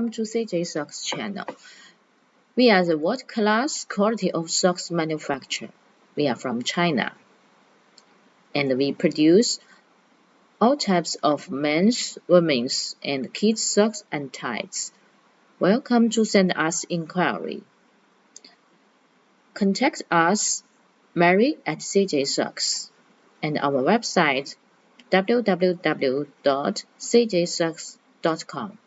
Welcome to CJ Socks channel. We are the world-class quality of socks manufacturer. We are from China, and we produce all types of men's, women's, and kids socks and ties. Welcome to send us inquiry. Contact us, Mary at CJ Socks, and our website www.cjsocks.com.